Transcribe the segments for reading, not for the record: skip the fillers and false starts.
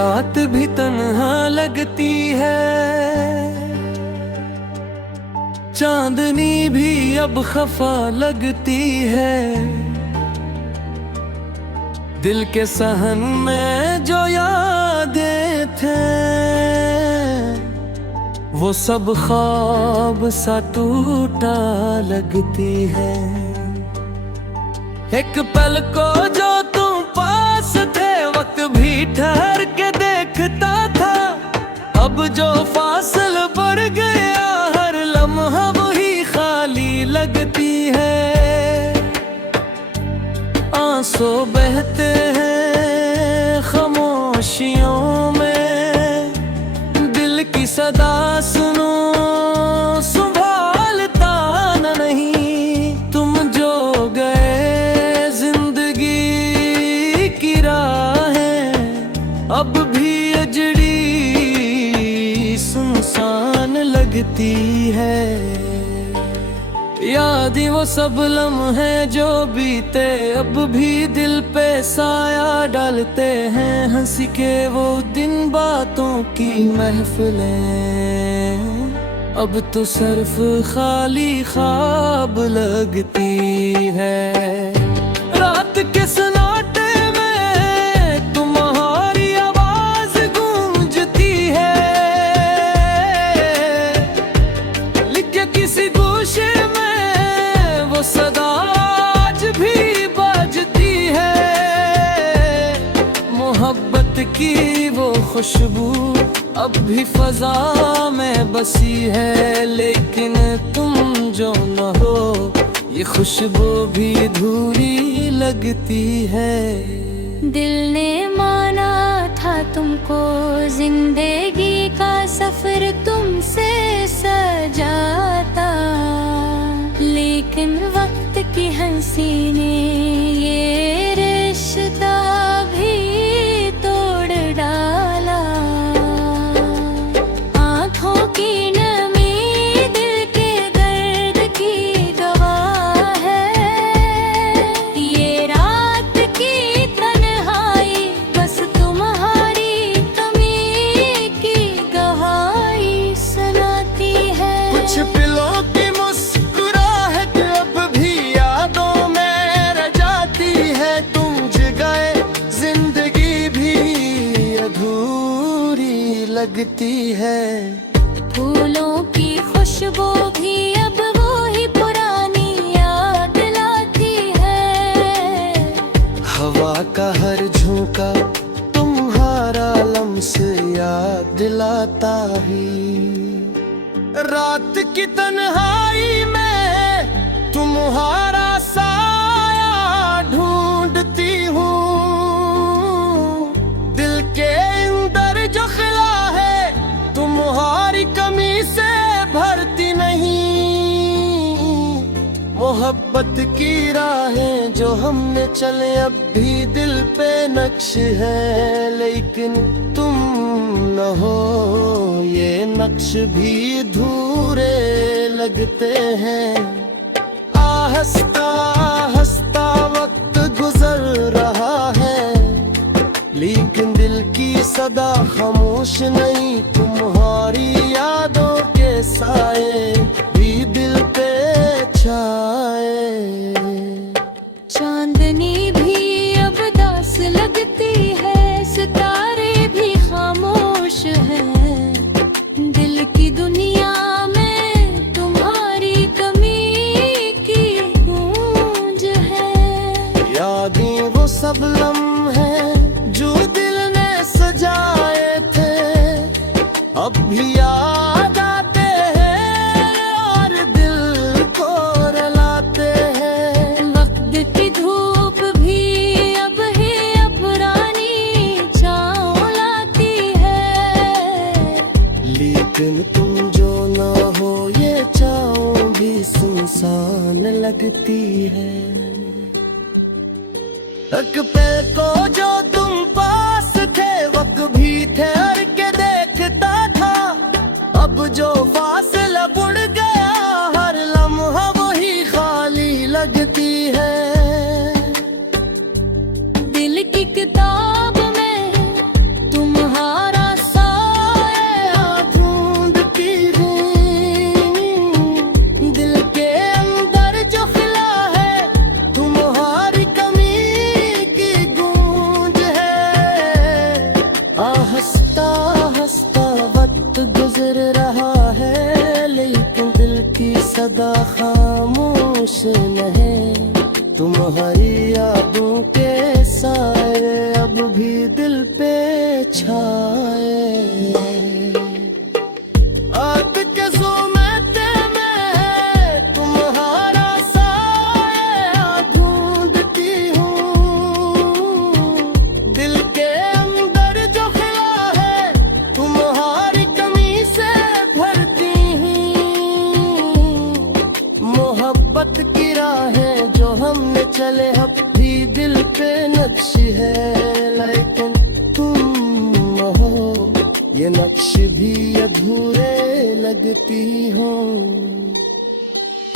रात भी तन्हा लगती है, चांदनी भी अब खफा लगती है। दिल के सहन में जो यादें थे, वो सब ख्वाब सा टूटा लगती है। एक पल को जो तुम पास थे, वक्त भी ठहर के देखता था। अब जो फासला बढ़ गया, हर लम्हा वही खाली लगती है। आंसू बहते हैं खामोशियों में, दिल की सदा सुनो संभालता नहीं। तुम जो गए जिंदगी की राहें अब भी अजड़ी सुनसान लगती है। यादें वो सब लम्हे जो बीते अब भी दिल पे साया डालते हैं। हंसी के वो दिन, बातों की महफिलें अब तो सिर्फ खाली ख्वाब लगती है। रात के सन्नाटे में तुम्हारी आवाज गूंजती है, लिखे किसी गोशे सदा आज भी बजती है। मोहब्बत की वो खुशबू अब भी फजा में बसी है, लेकिन तुम जो न हो ये खुशबू भी अधूरी लगती है। दिल ने माना था तुमको, जिंदगी का सफर तुमसे सजाता, लेकिन वक्त की हंसी ने ये रिश्ता भी तोड़ डाला। आँखों की नमी दिल के दर्द की गवाह है। ये रात की तन्हाई बस तुम्हारी कमी की गवाही सुनाती है। कुछ पिलों की लगती है। फूलों की खुशबू भी अब वो ही पुरानी याद लाती है। हवा का हर झोंका तुम्हारा लम्स याद दिलाता ही। रात की तन्हाई में तुम्हारा साया ढूंढती हूँ। दिल के अंदर जो तुम्हारी कमी से भरती नहीं। मोहब्बत की राहें जो हमने चले अब भी दिल पे नक्श है, लेकिन तुम न हो ये नक्श भी अधूरे लगते हैं। आहिस्ता आहिस्ता वक्त गुजर रहा है, लेकिन दिल की सदा खामोश नहीं। तुम्हारी यादों के साए भी दिल पे छाए। चांदनी भी अब दास लगती है, सितारे भी खामोश हैं। दिल की दुनिया में तुम्हारी कमी की गूंज है। यादें वो सब लम्हे जो दिल ने सजाए थे अब भी याद आते हैं और दिल को रुलाते हैं। वक्त की धूप भी अब ही अपरानी छाँव लाती है, लेकिन तुम जो ना हो ये छाँव भी सुनसान लगती है। एक पल को जो तुम पास थे, वक्त भी ठहर के देखता था। अब जो फासला बढ़ गया, हर लम्हा वही खाली लगती है। दिल की किताब में तुम्हारा सदा खामोश रहे, तुम्हारी यादों के साए अब भी दिल पे छाए। आग के ज़ुमते में तुम्हारा साया ढूंढती हूँ, दिल के अंदर जो खिला है तुम्हारी कमी से भरती हूँ। मोहब्बत की राहें जो हमने चले अब भी दिल पे नक्श है, लेकिन तुम हो ये नक्श भी अधूरे लगती हो।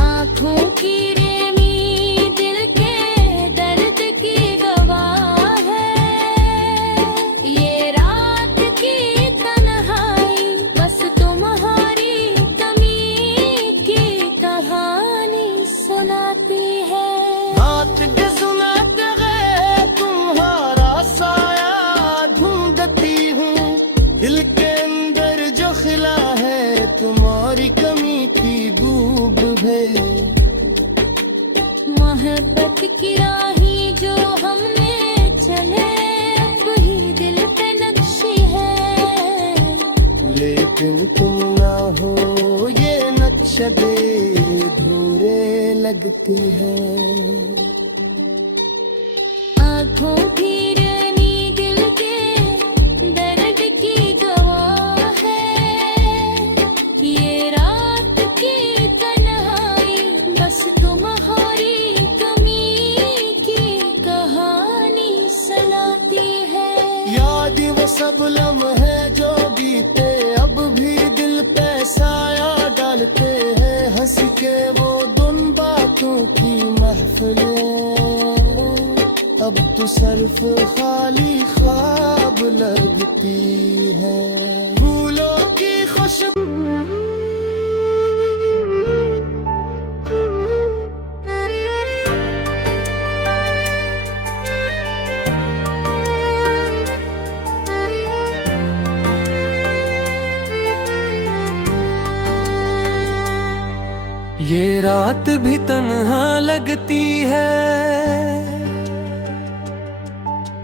आँखों की रेमी दिल के दर्द की गवाह है, ये रात की तन्हाई बस तुम्हारी कमी की कहानी सुनाती है। रात के सुनाते गए तुम्हारा साया ढूंढती हूँ, दिल के अंदर जो खिला है तुम्हारी कमी की डूब है। मोहब्बत की राही जो हमने चले अब ही दिल पे नक्शी है, लेकिन तुम ना हो ये नक्श अधूरे लगती है। आँखों की रानी दिल के दर्द की गवाह है, ये रात की तन्हाई बस तुम्हारी कमी की कहानी सुनाती है। याद वो सब लम्हे जो बीते अब भी दिल पे साया डालते हैं, हंस के वो दुन बातों की महफिलें अब तो सिर्फ खाली ख्वाब लगती है। फूलों की खुशबू ये रात भी तन्हा लगती है,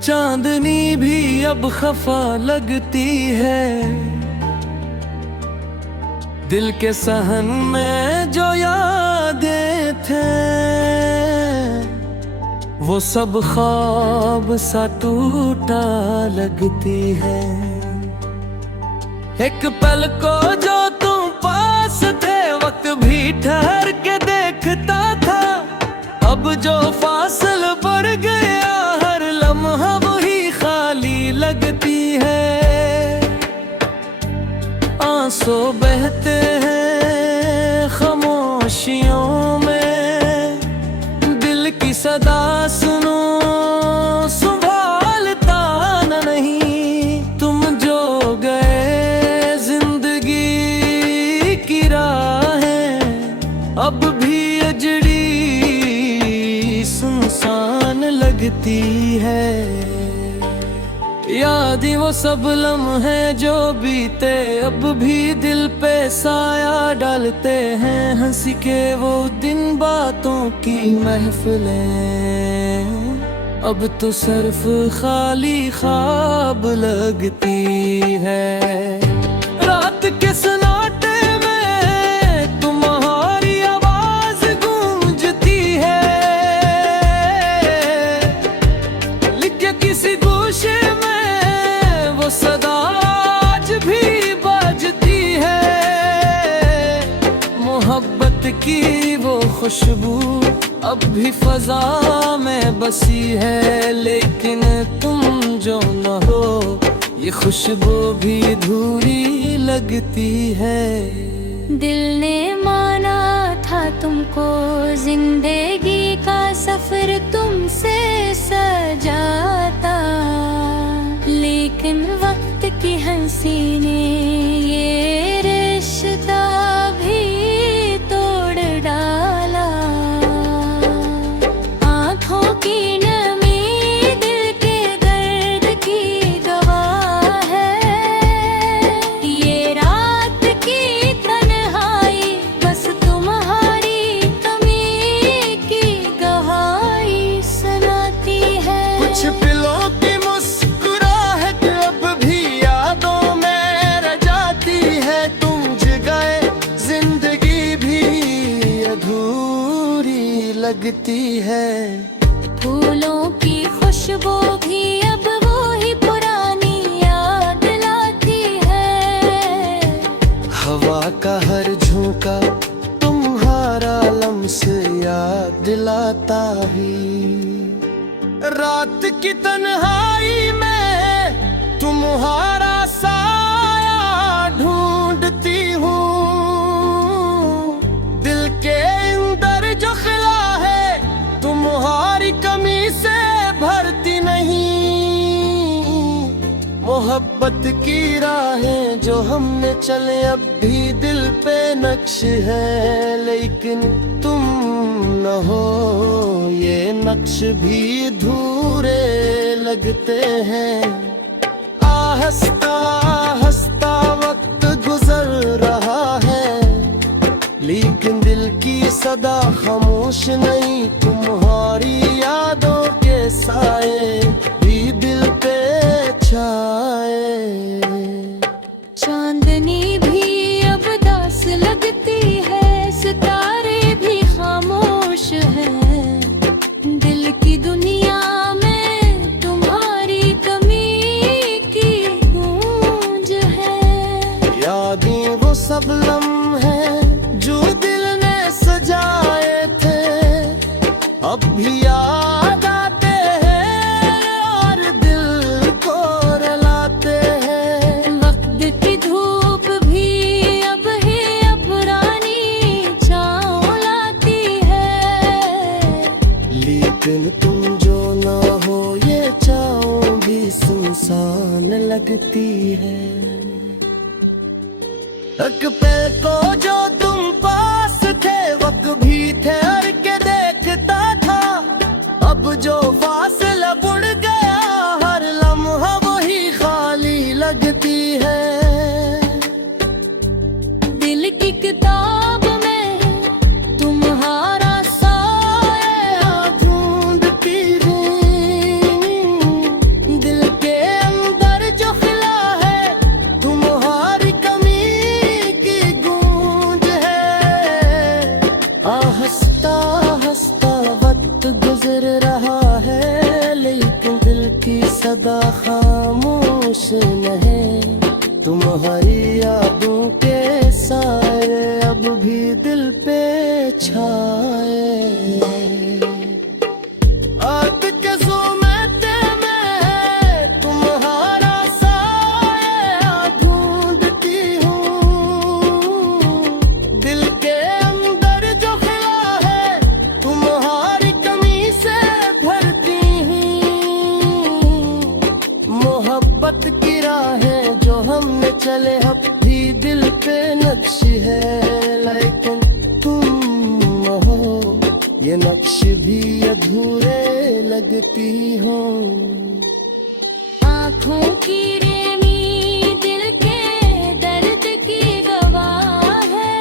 चांदनी भी अब खफा लगती है। दिल के सहन में जो यादें थे वो सब ख्वाब सा टूटा लगती है। एक पल को जो तुम पास थे वक्त भी ठहर के देखता था, अब जो फासल बढ़ गया हर लम्हा वही खाली लगती है। आंसू बहते हैं खामोशियों में, दिल की सदा सुनो संभालता नहीं, तुम जो गए जिंदगी की राहें अब भी अजड़ी सुनसान लगती है। याद वो सब लम्हे जो बीते अब भी दिल पे साया डालते हैं, हंसी के वो दिन बातों की महफिलें अब तो सिर्फ खाली ख्वाब लगती है। रात के सन्नाटे में तुम्हारी आवाज गूंजती है, लिखे किसी गोशे सदा आज भी बजती है। मोहब्बत की वो खुशबू अब भी फजा में बसी है, लेकिन तुम जो न हो ये खुशबू भी अधूरी लगती है। दिल ने माना था तुमको जिंदगी का सफर तुमसे सजाता, लेकिन वक्त की हंसी ने ये रिश्ता भी तोड़ डाला। आँखों की नमी दिल के दर्द की गवाह है, ये रात की तन्हाई बस तुम्हारी लगती है। फूलों की खुशबू भी अब वो ही पुरानी याद लाती है। हवा का हर झोंका तुम्हारा लम्स याद दिलाता ही। रात की तन्हाई में तुम्हारा साया ढूंढती हूँ। दिल के अंदर जो खिला है तुम्हारी कमी से भरती नहीं। मोहब्बत की राहें जो हमने चले अब भी दिल पे नक्श है। लेकिन तुम न हो ये नक्श भी अधूरे लगते हैं। आहिस्ता आहिस्ता वक्त गुजर रहा है, लेकिन दिल की सदा खामोश नहीं। तुम्हारी यादों के साए भी दिल पे छाए। चांदनी भी अब दास लगती है, सितारे भी खामोश हैं। दिल की दुनिया में तुम्हारी कमी की गूंज है। यादें वो सब लम्हे जो दिल ने सजाए थे, अब भी याद आते हैं और दिल को रुलाते हैं। वक्त की धूप भी अब ही अपरानी छाँव लाती है। लेकिन तुम जो ना हो ये छाँव भी सुनसान लगती है। एक पल को जो तुम पास थे वक्त भी ठहर के देखता था। अब जो फासला बुढ़ गया हर लम्हा वही खाली लगती है। दिल की किताब में तुम्हारा साया ढूंढती हूँ। दिल के अंदर जो खिला है तुम्हारी कमी की गूंज है। आहिस्ता आहिस्ता वक्त गुजर रहा है, लेकिन दिल की सदा खामोश नहीं। तुम्हारी यादों के साए अब भी दिल पे छाए। आग के ज़ुमते में तुम्हारा साया ढूंढती हूँ। दिल के अंदर जो खिला है तुम्हारी कमी से भरती हूँ। मोहब्बत की राहें जो हमने चले अब भी दिल पे नक्श है। लेकिन तुम हो ये नक्श भी अधूरे लगती हो। आँखों की रेमी दिल के दर्द की गवाह है।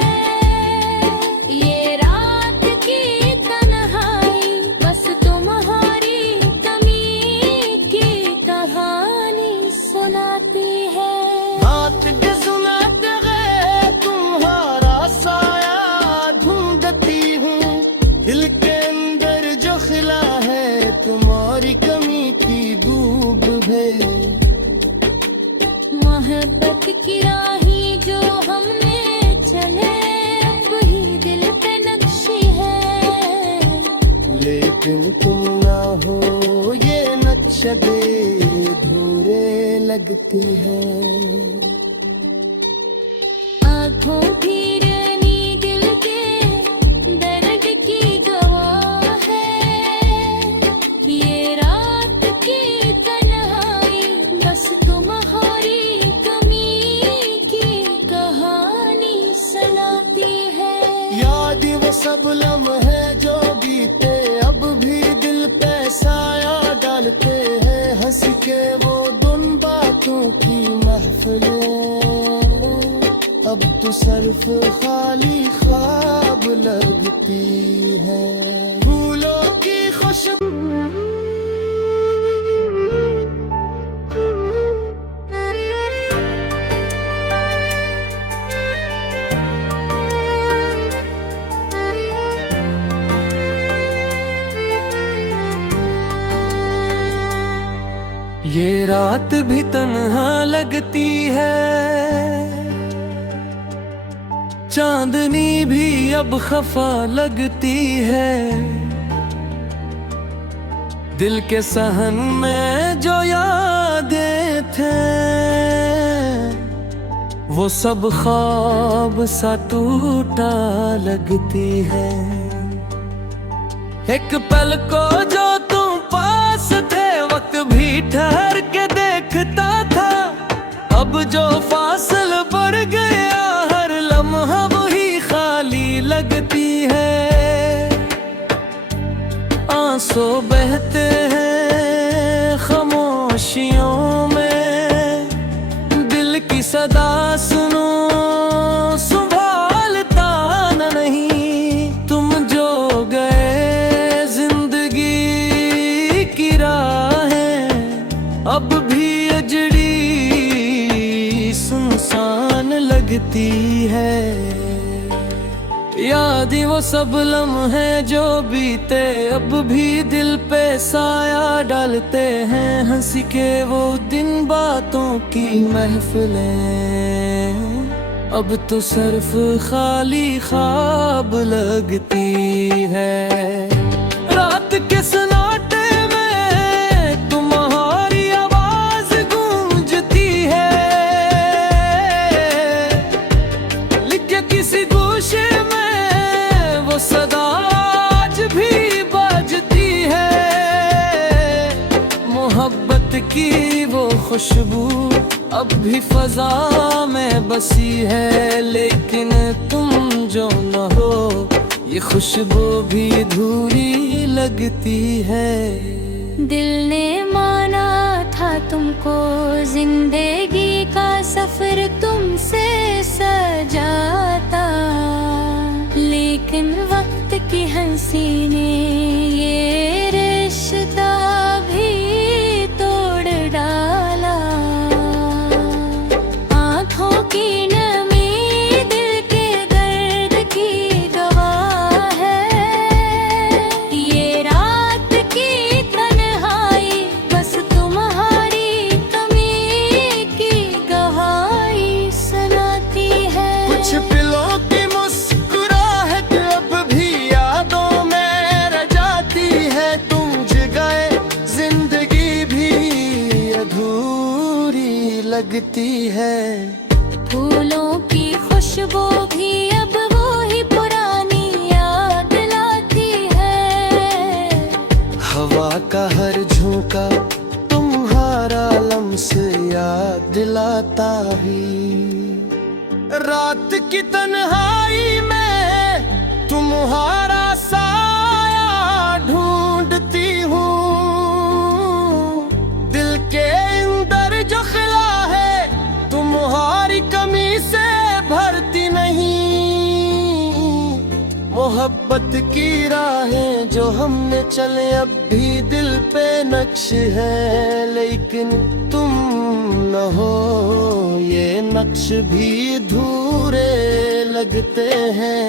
ये रात की तन्हाई बस तुम्हारी कमी की कहानी सुनाती है। रात के सुनाते गए तुम्हारा साया ढूंढती हूँ। दिल के अंदर जो खिला है तुम्हारी कमी की डूब है। मोहब्बत की राही जो हमने चले अब ही दिल पे नक्शी है। लेकिन तुम ना हो ये नक्श अधूरे लगती है। आँखों की रानी दिल के दर्द की गवाह है। ये रात की तन्हाई बस तुम्हारी कमी की कहानी सुनाती है। याद वो सब लम्हे जो बीते अब भी दिल पे साया डालते हैं। हंस के वो दुन बातों की महफिलें अब तो सिर्फ खाली ख्वाब लगती है। फूलों की खुशबू ये रात भी तन्हा लगती है, चांदनी भी अब खफा लगती है। दिल के सहन में जो यादें थे, वो सब ख्वाब सा टूटा लगती है। एक पल को जो तुम पास थे, वक्त भी ठहर के देखता था। अब जो फासला बढ़ गया, हर लम्हा वही खाली लगती है। आंसू बहते हैं खामोशियों में, दिल की सदा सुनो संभालता नहीं। तुम जो गए जिंदगी की राहें अब भी अजड़ी सुनसान लगती है। याद ही वो सब लम्हे जो बीते, अब भी दिल पे साया डालते हैं। हंसी के वो दिन, बातों की महफिलें अब तो सिर्फ खाली ख्वाब लगती है। रात के सन्नाटे में तुम्हारी आवाज गूंजती है, लिखे किसी गोशे में वो सदा आज भी बजती है। मोहब्बत की वो खुशबू अब भी फजा में बसी है, लेकिन तुम जो न हो ये खुशबू भी अधूरी लगती है। दिल ने माना था तुमको, जिंदगी का सफर तुमसे सजाता, लेकिन वक्त की हंसी ने ये रिश्ता भी तोड़ डाला। आँखों की नमी दिल के दर्द की गवाह है। ये रात की तन्हाई बस तुम्हारी कमी की गवाही सुनाती है। कुछ पिलों की मुस्कुराहट अब भी यादों में रह जाती है। तुम जगाए जिंदगी भी अधूरी लगती है। फूलों की खुशबू भी अब वो ही पुरानी याद लाती है। हवा का हर झोंका तुम्हारा लम्स याद दिलाता ही। रात की तन्हाई में तुम्हारा साया ढूंढती हूँ। दिल के अंदर जो खिला है तुम्हारी कमी से भरती नहीं। मोहब्बत की राहें जो हमने चले अब भी दिल पे नक्श है, लेकिन तुम न हो ये नक्श भी अधूरे लगते हैं।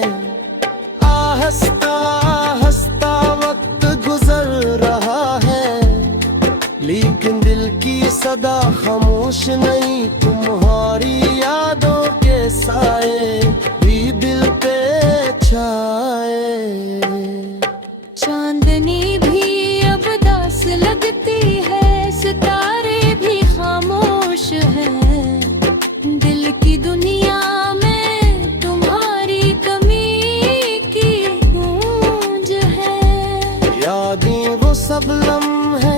आहिस्ता आहिस्ता वक्त गुजर रहा है, लेकिन दिल की सदा खामोश नहीं। तुम्हारी यादों के साए भी दिल पे छाए। चांदनी भी अब दास लगती है, सितारे भी खामोश हैं। दिल की दुनिया में तुम्हारी कमी की गूंज है। यादें वो सब लम्हे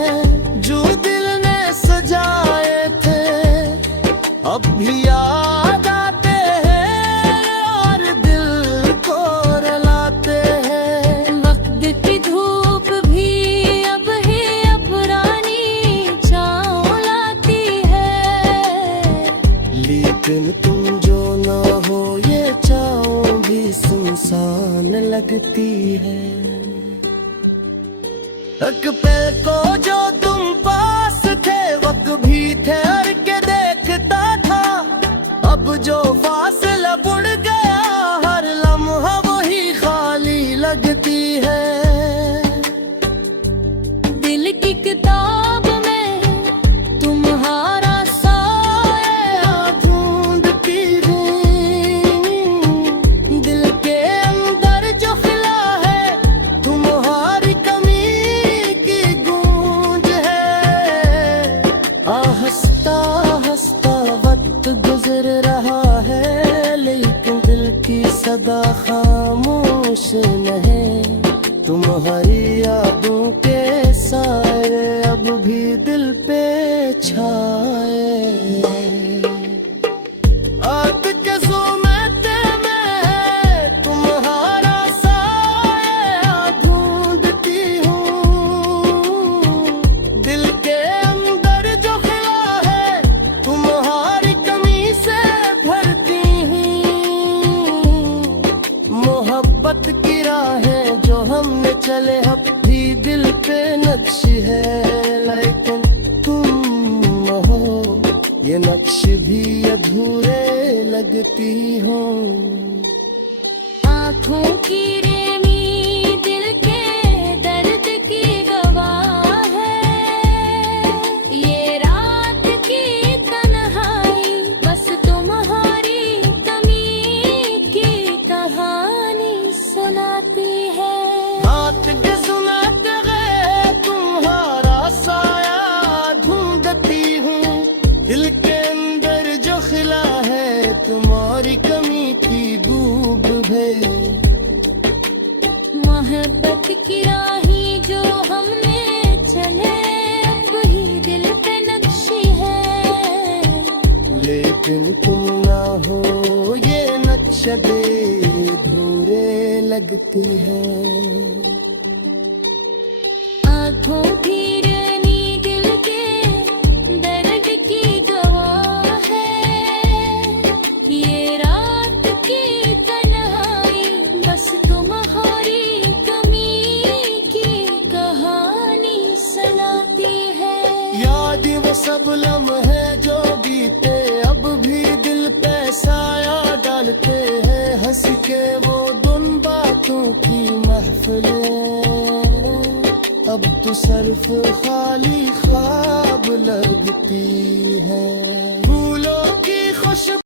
जो दिल ने सजाए थे, अब भी याद आते हैं और दिल को रुलाते हैं। वक्त की धूप भी अब ही अपरानी छाँव लाती है, लेकिन तुम जो ना हो ये छाँव भी सुनसान लगती है। एक पल को जो तुम पास थे, वक्त भी ठहर के देखता था। अब जो फासला बढ़ गया, हर लम्हा वही खाली लगती है। दिल की किताब में तुम सदा खामोश रहे, तुम्हारी यादों के साए अब भी दिल पे छाए। आग के ज़ुमते में तुम्हारा साया ढूंढती हूँ, दिल के अंदर जो खिला है तुम्हारी कमी से भरती हूँ। मोहब्बत की राहें जो हमने चले अब भी दिल पे नक्श है, लेकिन तुम हो ये नक्श भी अधूरे लगती हो। आँखों की रेमी दिल के दर्द की गवाह है, ये रात की तन्हाई बस तुम्हारी कमी की कहानी सुनाती है। रात के सुनाते गए तुम्हारा साया ढूंढती हूँ, दिल के अंदर जो खिला है तुम्हारी कमी की डूब है। मोहब्बत की राही जो हमने चले वही दिल पे नक्शी है, लेकिन तुम ना हो ये नक्शा दे धूरे लगती है। आँखों की रानी दिल के दर्द की गवाह है, ये रात की तन्हाई बस तुम्हारी कमी की कहानी सुनाती है। याद वो सब लम्हे जो बीते अब भी दिल पे साया डालते हैं, हंस के वो दुन बातों की महफिलें अब तो सिर्फ खाली ख्वाब लगती हैं। फूलों की खुशबू